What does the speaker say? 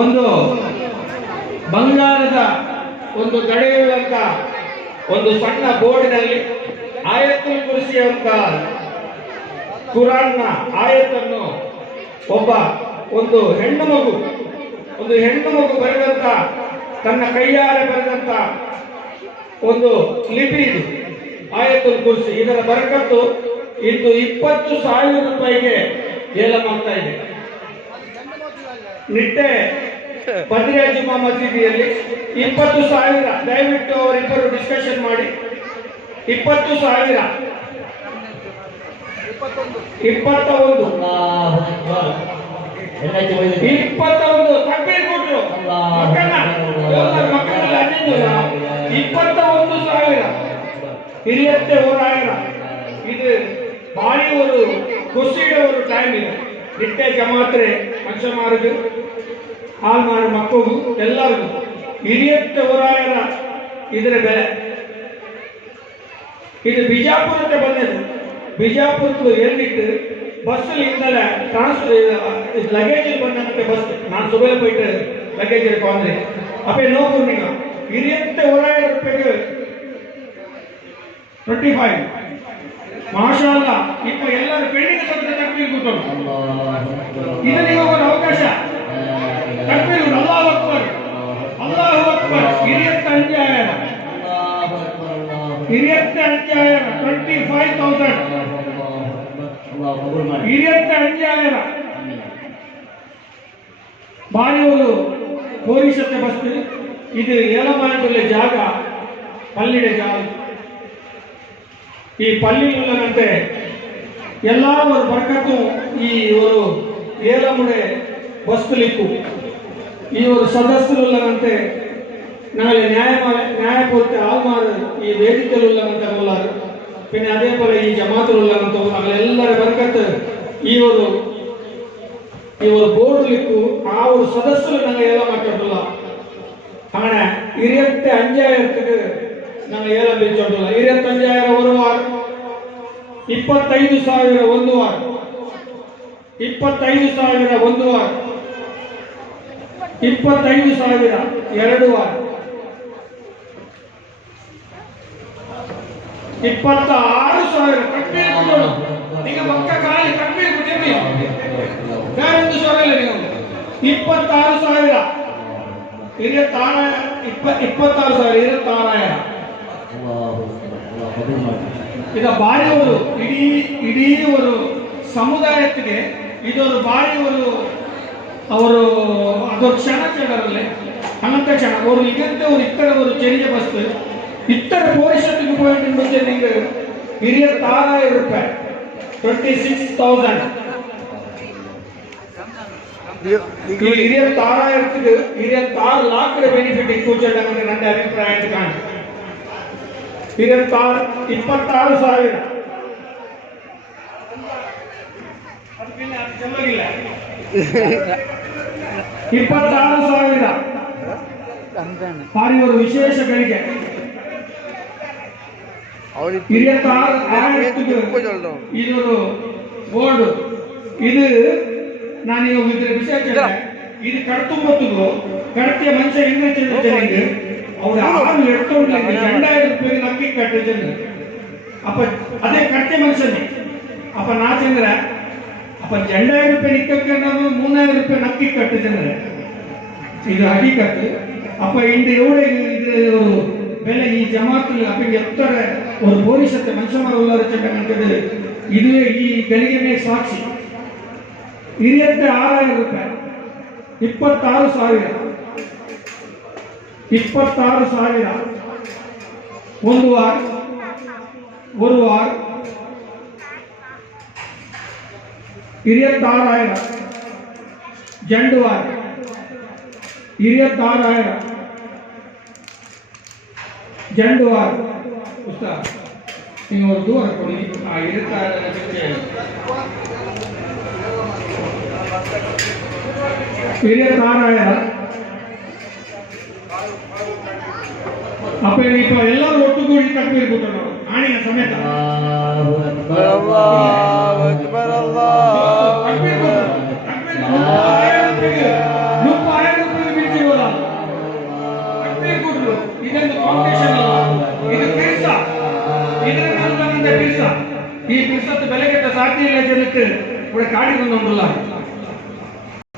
ಒಂದು ಬಂಗಾರದ ಒಂದು ಗಡಿಯುವಂತ ಒಂದು ಸಣ್ಣ ಬೋರ್ಡಿನಲ್ಲಿ ಆಯತ್ತುಲ್ ಕುರ್ಸಿ ಅಂತ ಕುರಾನ್ನ ಆಯತ್ತನ್ನು ಒಂದು ಹೆಣ್ಣು ಮಗು ಬರೆದಂತ ತನ್ನ ಕೈಯಾರೆ ಬರೆದಂತ ಒಂದು ಲಿಪಿ ಇದು ಆಯತ್ತುಲ್ ಕುರ್ಸಿ. ಇದರ ಬರಕತ್ತು ಇಂದು 20,000 ರೂಪಾಯಿಗೆ ಏಲಮಾಗ್ತಾ ಇದೆ. ನಿಟ್ಟೆ ಬದ್ರಿಯಾ ಜುಮಾ ಮಸೀದಿಯಲ್ಲಿ 20,000. ದಯವಿಟ್ಟು ಅವರಿಬ್ಬರು ಡಿಸ್ಕಷನ್ ಮಾಡಿ. 20,000 21 ತಕ್ಬೀರ್ ಕೊಟ್ರು. 21,000 ಹಿರಿಯತ್ತೆ ಓರಾಯರ. ಇದು ಭಾರಿ ಒಂದು ಖುಷಿಯ ಒಂದು ಟೈಮ್ ಇದೆ. ನಿಟ್ಟೆ ಜಮಾತ್ರೆ ಮನುಷ್ಯಮಾರಿಗೂ ಹಾಲ್ಮಾರ ಮಕ್ಕಳು ಎಲ್ಲರಿಗೂ ಹಿರಿಯತ್ತೆ ಓರಾಯರ ಇದರ ಬೆಲೆ. ಇದು ಬಿಜಾಪುರಕ್ಕೆ ಬಂದಿದ್ದು. ಬಿಜಾಪುರಕ್ಕೆ ಎಲ್ಲಿಟ್ಟು ಬಸ್ಸಲ್ಲಿಂದಲೇ ಲಗೇಜ್ ಬಂದಂತೆ ಬಸ್. ನಾನು ಸುಬೇಲ್ போயிட்டு ಲಗೇಜ್ ಇಟ್ಕೊಂಡ್ರೆ ಅಪ್ಪೆ ನೋವು ನೀವು ಹಿರಿಯತ್ತೆ ಓರಾಯರ ರೂಪಾಯಿಗೆ 25. ಮಾಷಾಅಲ್ಲಾ. ಇಪ್ಪ ಎಲ್ಲರೂ ಪೆಂಡಿಂಗ್ ಶಬ್ದ ತಕ್ಬೀರ್ ಕೂತ್ಕೊಂಡು ಇದು ನೀವು ಒಂದು ಅವಕಾಶ. ತಕ್ಬೀರ್ ಅಲ್ಲಾಹು ಅಕ್ಬರ್ ಅಲ್ಲಾಹು ಅಕ್ಬರ್. ಹಿರಿಯತ್ತೆ ಅಂಜಾಯರ 25,000 ಹಿರಿಯತ್ತೆ ಅಂಜಾಯರ ಭಾರಿ ಒಂದು ಪೊಲೀಸತ್ತೆ ಬಸ್. ಇದು ಏಲಮಾನದಲ್ಲಿ ಜಾಗ ಪಲ್ಲಿಡೆ ಜಾಗ. ಈ పల్లిలంటే ಎಲ್ಲ ಒಂದು ಬರಕತ್ತು ಈ ಒಂದು ಏಲముడే వస్తులికు ఈ ಒಂದು సదస్సులంటే నాಳೆ న్యాయపూర్తి ఆల్మారు ఈ వేదికలులంటే ఉన్నారు. പിന്നെ അതേപോലെ ഈ ജമാഅത്തുലുള്ളಂತ ಎಲ್ಲರ ಬರಕತ್ತು ಈ ಒಂದು ಬೋರ್ಡ್ಲಿಕ್ಕು ಆ ಒಂದು ಸದಸ್ಯರು ನಂಗೆ ಏಲ ಮಾತಾಡಲ್ಲ. അങ്ങനെ 25,000 ನಾನು ಏಲ ಬಿಚ್ಚೋದಿಲ್ಲ. 25,000 ಒಂದು ವಾರ, 25,000 ಒಂದು ವಾರ, 25,000 ಒಂದು ವಾರ, 25,000 ಎರಡು ವಾರ, 26,000 ತಕ್ಬೀರ್ ಕೊಡೋಣ. ಈಗ ಪಕ್ಕ ಕಾಲಿ ತಕ್ಬೀರ್ ಕೊಟ್ಟಿರಿ. ಬೇರೊಂದು ಸ್ವರ ಇಲ್ಲ ನೀವು. 26,000 26,000 ಇದು ಭಾರಿ ಒಂದು ಇಡೀ ಒಂದು ಸಮುದಾಯಕ್ಕೆ ಇದೊಂದು ಭಾರಿ ಒಂದು ಅವರು ಅದೊಂದು ಕ್ಷಣ ಕೇಳರಲ್ಲೇ ಅನಂತ ಕ್ಷಣ. ಅವರು ಈಗಂತೆ ಅವರು ಇತ್ತರ ಒಂದು ಚೆರಿಗೆ ಬಸ್ತು ಇತ್ತರ ಪೋಷಿಸಲಿಕ್ಕೆ ಹೋಗಿ ಮುಂಚೆ ನಿಮಗೆ 26,000 ರೂಪಾಯಿ 26,000 26,000 ಲಾಖ ಬೆನಿಫಿಟ್ ಕೂಚಂಡ ನನ್ನ ಅಭಿಪ್ರಾಯ ಅಂತ ಕಾಣ. 26,000 ಚೆನ್ನಾಗಿಲ್ಲ. 26,000 ಭಾರಿ ಒಂದು ವಿಶೇಷ ಗಳಿಗೆ 26,000 ಇದು ಬೋರ್ಡ್. ಇದು ನಾನು ಇದ್ರ ವಿಷಯ ಇದು ಕಡ್ತುಂಬತ್ತು ಕಡತೆಯ ಮನುಷ್ಯ ಹೆಂಗ ಜನರಿಗೆ ಅವ್ರು ಆರು ಎಡ್ಕೊಂಡು 2,000 ರೂಪಾಯಿ ನಕ್ಕಿ ಕಟ್ಟ ಜನ ಅಪ್ಪ ಅದೇ ಕಟ್ಟೆ ಮನುಷ್ಯನೇ ಅಪ್ಪ ನಾ ಚಂದ್ರ ಅಪ್ಪ 2,000 ರೂಪಾಯಿ ನಿಕ್ಕಕ್ಕೆ ನಾವು 3,000 ರೂಪಾಯಿ ನಕ್ಕಿ ಕಟ್ಟ ಜನರೇ ಇದು ಹಕೀಕತ್ತು. ಅಪ್ಪ ಇಂದು ಎವಡೆ ಇದು ಬೆಲೆ ಈ ಜಮಾತಲ್ಲಿ ಅಪ್ಪ ಎತ್ತರ ಒಂದು ಪೊಲೀಸತ್ತೆ ಮನುಷ್ಯಮಾರ ಉಳ್ಳಾರ ಚಂಡ ಇದುವೇ ಈ ಗಳಿಗೆನೇ ಸಾಕ್ಷಿ. 26,000 ರೂಪಾಯಿ 26,000 26,000 ಒಂದು ವಾರ 26,000 ಜಂಡು ವಾರ 26,000 ಜಂಡು ವಾರ ಉಸ್ತಾದ ನೀವು ಒಂದು ದೂರ ಕೊಡಿ. ಆ 26,000 ಅಪ್ಪ ಈಗ ಎಲ್ಲರೂ ಒಟ್ಟುಗೂಡಿ ತಕ್ಬೀರ್ ಕೊಟ್ಟರು ಆಣಿನ ಸಮೇತ. ₹30,000 കൂട്ടുള്ളൂ ഇതെന്ത് കോമ്പറ്റീഷൻ അല്ല ഇത് പിർസ ഇതിന് നൽകുന്ന പിർസ ഈ പിർസത്ത് വില കെട്ട സാധ്യതയില്ല ചെന്നിട്ട് ഇവിടെ കാണിക്കുന്നുണ്ടല്ല